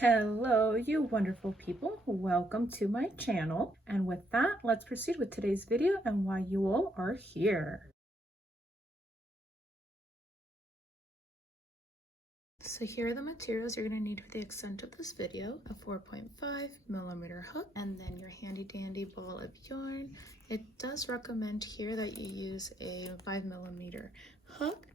Hello, you wonderful people. Welcome to my channel. And with that, let's proceed with today's video and why you all are here. So here are the materials you're going to need for the extent of this video: a 4.5mm hook, and then your handy dandy ball of yarn. It does recommend here that you use a 5mm hook,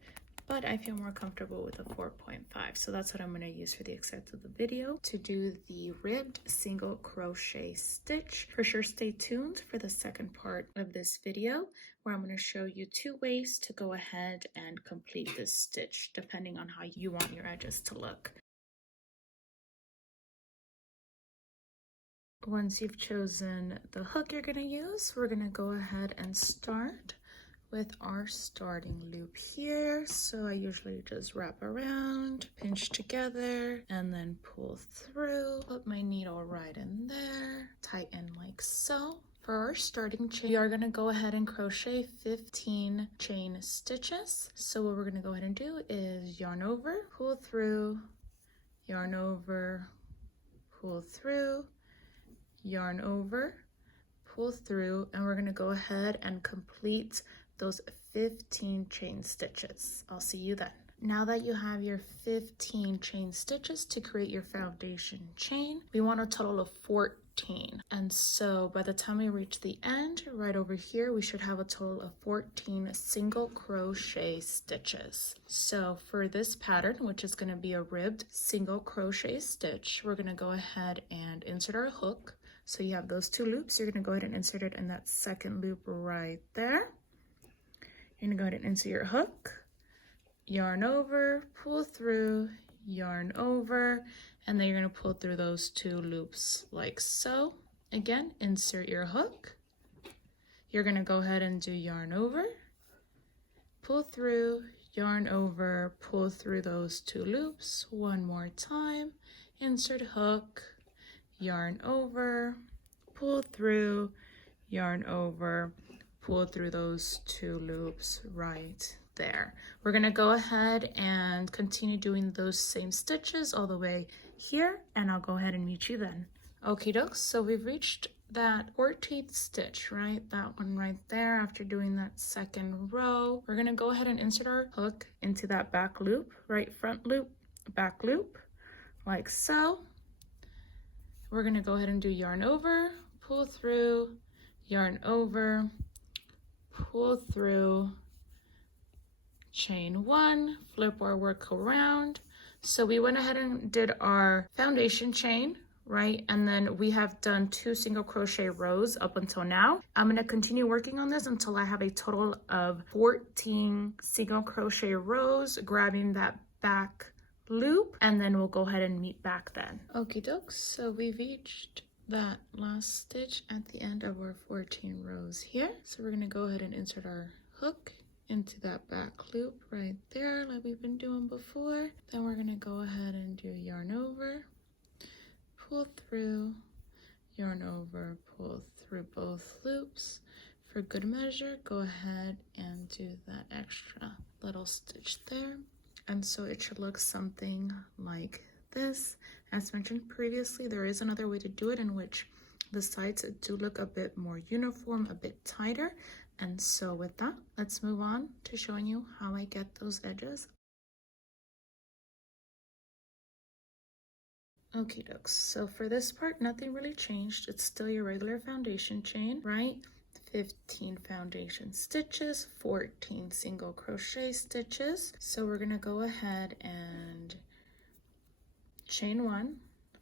but I feel more comfortable with a 4.5, so that's what I'm going to use for the extent of the video to do the ribbed single crochet stitch. For sure, stay tuned for the second part of this video, where I'm going to show you 2 ways to go ahead and complete this stitch, depending on how you want your edges to look. Once you've chosen the hook you're going to use, we're going to go ahead and start with our starting loop here. So I usually just wrap around, pinch together, and then pull through. Put my needle right in there, tighten like so. For our starting chain, we are going to go ahead and crochet 15 chain stitches. So what we're going to go ahead and do is yarn over, pull through, yarn over, pull through, yarn over, pull through, and we're going to go ahead and complete those 15 chain stitches. I'll see you then. Now that you have your 15 chain stitches to create your foundation chain, we want a total of 14. And so by the time we reach the end, right over here, we should have a total of 14 single crochet stitches. So for this pattern, which is going to be a ribbed single crochet stitch, we're going to go ahead and insert our hook. So you have those 2 loops. You're going to go ahead and insert it in that second loop right there. You're going to go ahead and insert your hook, yarn over, pull through, yarn over, and then you're going to pull through those 2 loops like so. Again, insert your hook. You're going to go ahead and do yarn over, pull through, yarn over, pull through those 2 loops. One more time. Insert hook, yarn over, pull through, yarn over, pull through those 2 loops right there. We're going to go ahead and continue doing those same stitches all the way here, and I'll go ahead and meet you then. Okie dokes, so we've reached that 14th stitch, right? That one right there. After doing that second row, we're going to go ahead and insert our hook into that back loop, right front loop, back loop, like so. We're going to go ahead and do yarn over, pull through, yarn over, pull through, chain 1, flip our work around. So we went ahead and did our foundation chain, right? And then we have done 2 single crochet rows up until now. I'm going to continue working on this until I have a total of 14 single crochet rows, grabbing that back loop, and then we'll go ahead and meet back then. Okie dokes, so we've reached that last stitch at the end of our 14 rows here. So we're going to go ahead and insert our hook into that back loop right there like we've been doing before. Then we're going to go ahead and do yarn over, pull through, yarn over, pull through both loops. For good measure, go ahead and do that extra little stitch there. And so it should look something like this. As mentioned previously, there is another way to do it in which the sides do look a bit more uniform, a bit tighter. And so with that, let's move on to showing you how I get those edges. Okie dokes, so for this part, nothing really changed. It's still your regular foundation chain, right? 15 foundation stitches, 14 single crochet stitches. So we're gonna go ahead and chain 1,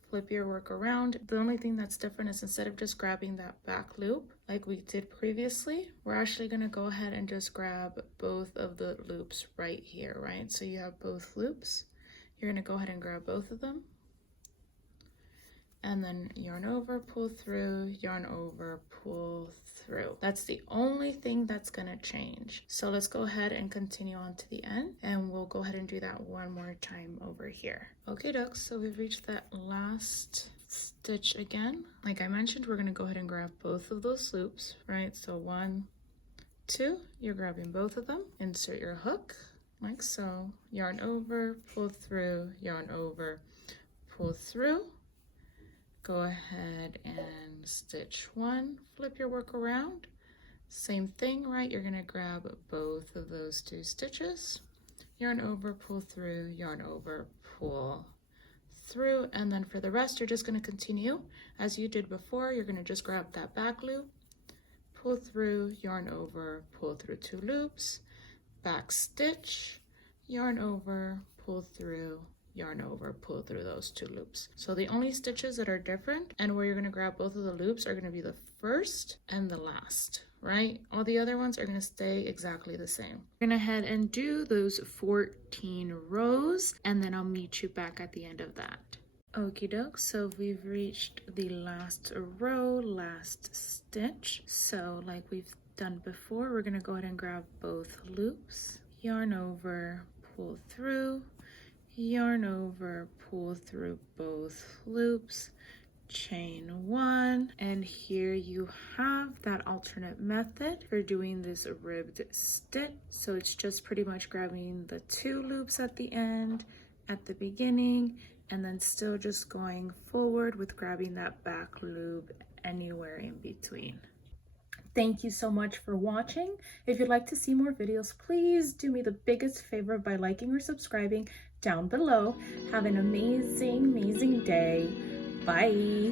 flip your work around. The only thing that's different is instead of just grabbing that back loop like we did previously, we're actually gonna go ahead and just grab both of the loops right here, right? So you have both loops. You're gonna go ahead and grab both of them, and then yarn over, pull through, yarn over, pull through. That's the only thing that's gonna change. So let's go ahead and continue on to the end, and we'll go ahead and do that one more time over here. Okay, dokes, so we've reached that last stitch again. Like I mentioned, we're gonna go ahead and grab both of those loops, right? So 1, 2, you're grabbing both of them, insert your hook like so, yarn over, pull through, yarn over, pull through, go ahead and stitch one, flip your work around. Same thing, right? You're gonna grab both of those two stitches, yarn over, pull through, yarn over, pull through, and then for the rest, you're just gonna continue as you did before. You're gonna just grab that back loop, pull through, yarn over, pull through 2 loops, back stitch, yarn over, pull through, yarn over, pull through those 2 loops. So the only stitches that are different and where you're gonna grab both of the loops are gonna be the first and the last, right? All the other ones are gonna stay exactly the same. We're gonna head and do those 14 rows, and then I'll meet you back at the end of that. Okie doke, so we've reached the last row, last stitch. So like we've done before, we're gonna go ahead and grab both loops, yarn over, pull through, yarn over, pull through both loops, chain 1, and here you have that alternate method for doing this ribbed stitch. So it's just pretty much grabbing the 2 loops at the end, at the beginning, and then still just going forward with grabbing that back loop anywhere in between. Thank you so much for watching. If you'd like to see more videos, please do me the biggest favor by liking or subscribing down below. Have an amazing, amazing day. Bye.